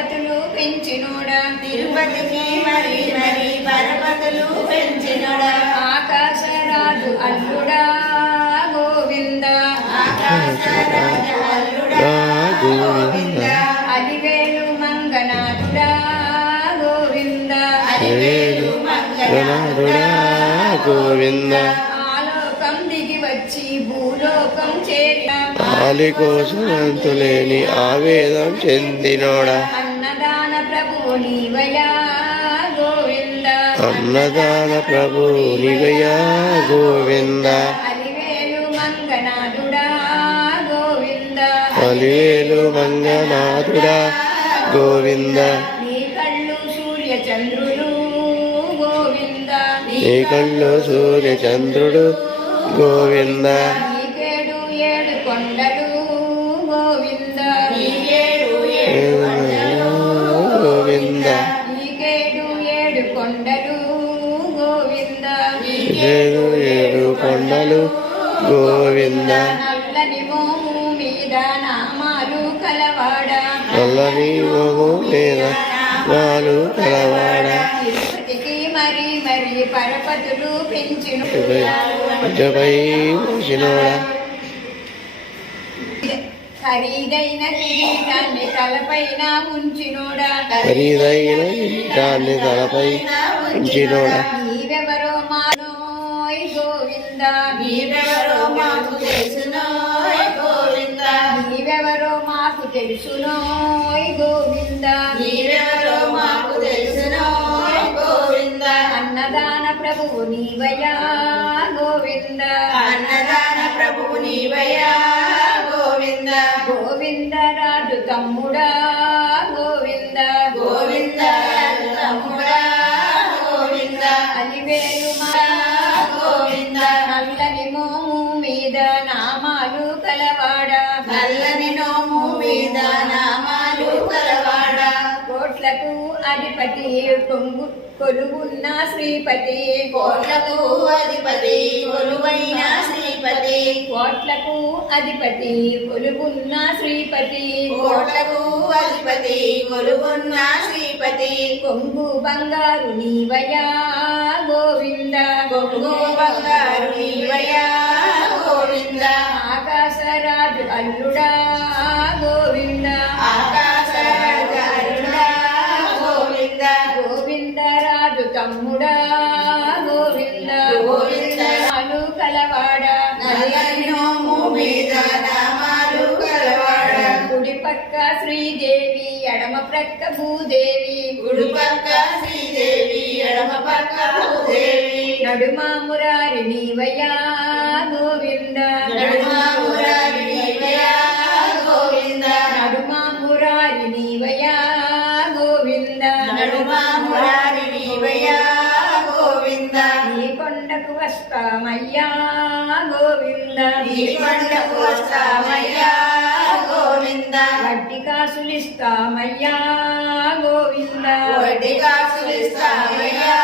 పరపతులు పెంచినోడ. తిరుపతికి మరి మరి పరపతులు పెంచినోడ. ఆకాశ రాజు అల్లుడా గోవింద. ఆకాశ రాజు అల్లుడా గోవింద. అలివేలు మంగనాథుడా గోవింద. అలివేలు మంగనాథుడా గోవింద. ఆలోకం దిగి వచ్చి భూలోకం చేరిన. కోసం అంతులేని ఆవేదం చెందినోడా. అన్నదాన ప్రభు నివయా గోవింద. అలివేలు మంగనాథుడా గోవింద. నీ కళ్ళు సూర్య చంద్రులు గోవింద. ఏడు కొండలు గోవింద. ఏడు కొండలు గోవింద. ఏడు ఏడు కొండలు గోవింద. నల్లని మోము మీద నామాలు కలవాడ. నల్లని మోగు మీద నాలు కలవాడ. తిరుపతికి మరి మరి పరపతులు పెంచును మోసినోడా. ఖరీదైన కిరీటాన్ని తలపైన ఉంచినోడా? ఖరీదైన ఇంటాన్ని తలపై ఉంచినోడా? నీవెవరో మానోయ్ గోవింద? నీవెవరో మాకు తెలుసునోయ్ గోవింద? నీవెవరో మాకు తెలుసునోయ్ గోవింద? నీవెవరో మాకు తెలుసునోయ్ గోవింద? అన్నదాన ప్రభువు నీవయా తమ్ముడా గోవింద. గోవింద తమ్ముడా గోవింద. అలివేలు గోవింద. నల్లని మోము మీద నామాలు కలవాడ. నల్లని నోము మీద నామాలు కలవాడ. కోట్లకు అధిపతి కొంగు కొలుగున్న శ్రీపతి కోట్లకు అధిపతి కొలువైన శ్రీపతి. కోట్లకు అధిపతి కొలుగున్న శ్రీపతి. కోట్లకు అధిపతి కొలుగున్న శ్రీపతి. కొంగు బంగారు నీవయా గోవింద. కొంగు బంగారు నీవయ్యా గోవింద. ఆకాశరాజు అల్లుడా గోవింద. ఆకాశగరుడా గోవింద. గోవిందరాజు తమ్ముడా ప్రక్క భూదేవి గుడి పక్క శ్రీదేవి ఎడమ పక్క భూదేవి. నడుమ మురారి నీవయ్యా. వస్తామయ్యా గోవింద. నీ కొండకు వస్తామయ్యా గోవింద. వడ్డీ కాసులిస్తామయ్యా గోవింద. వడ్డీ కాసులిస్తామయ్యా